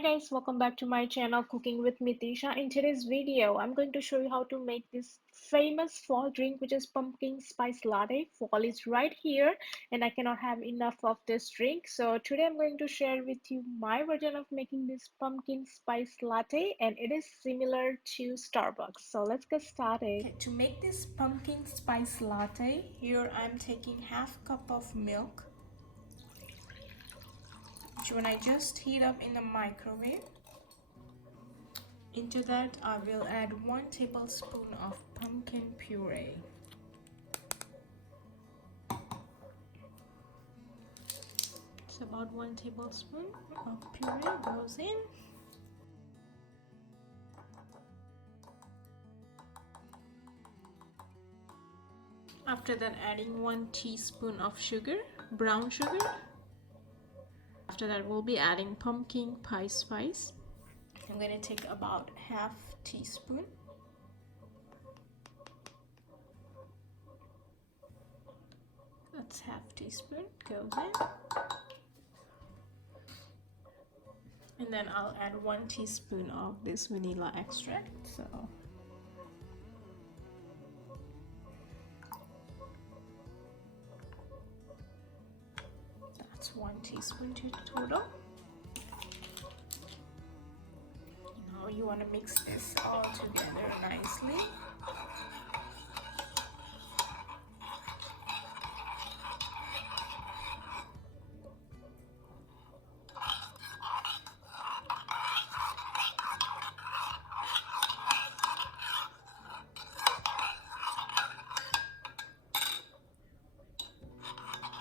Hi guys, welcome back to my channel Cooking with Mitisha. In today's video, I'm going to show you how to make this famous fall drink, which is pumpkin spice latte. Fall is right here and I cannot have enough of this drink. So today I'm going to share with you my version of making this pumpkin spice latte, and it is similar to Starbucks. So let's get started. Okay, to make this pumpkin spice latte, here I'm taking half cup of milk, which when I just heat up in the microwave. Into that I will add 1 tablespoon of pumpkin puree. So about 1 tablespoon of puree goes in. After that, adding 1 teaspoon of sugar, brown sugar. After that, we'll be adding pumpkin pie spice. I'm going to take about half teaspoon. That's half teaspoon goes in. And then I'll add 1 teaspoon of this vanilla extract. So that's 1 teaspoon total. Now you want to mix this all together nicely.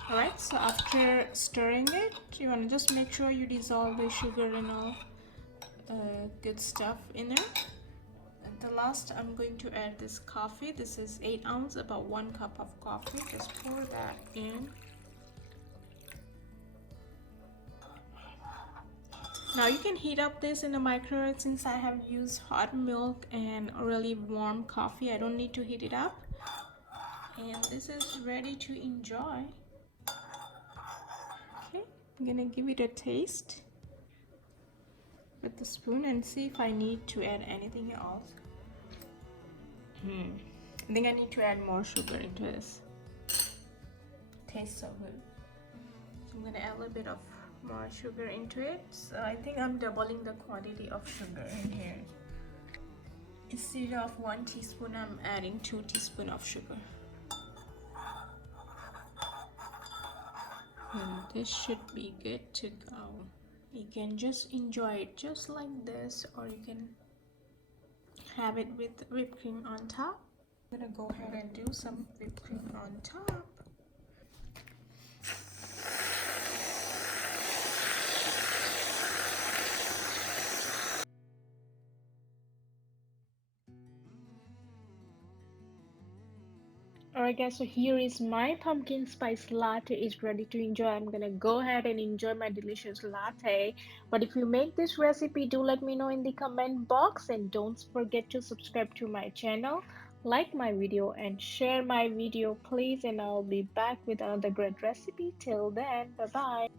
Alright, so after stirring it, you want to just make sure you dissolve the sugar and all good stuff in there. And the last, I'm going to add this coffee. This is 8 ounces, about 1 cup of coffee. Just pour that in. Now you can heat up this in the microwave. Since I have used hot milk and really warm coffee, I don't need to heat it up. And this is ready to enjoy. Okay, I'm gonna give it a taste with the spoon and see if I need to add anything else. I think I need to add more sugar into this. Tastes so good. So I'm gonna add a little bit of more sugar into it. So I think I'm doubling the quantity of sugar in here. Instead of 1 teaspoon, I'm adding 2 teaspoons of sugar. And this should be good to go. You can just enjoy it just like this, or you can have it with whipped cream on top. I'm gonna go ahead and do some whipped cream on top. Alright guys, so here is my pumpkin spice latte is ready to enjoy. I'm gonna go ahead and enjoy my delicious latte. But if you make this recipe, do let me know in the comment box, and don't forget to subscribe to my channel, like my video and share my video please, and I'll be back with another great recipe. Till then, bye bye.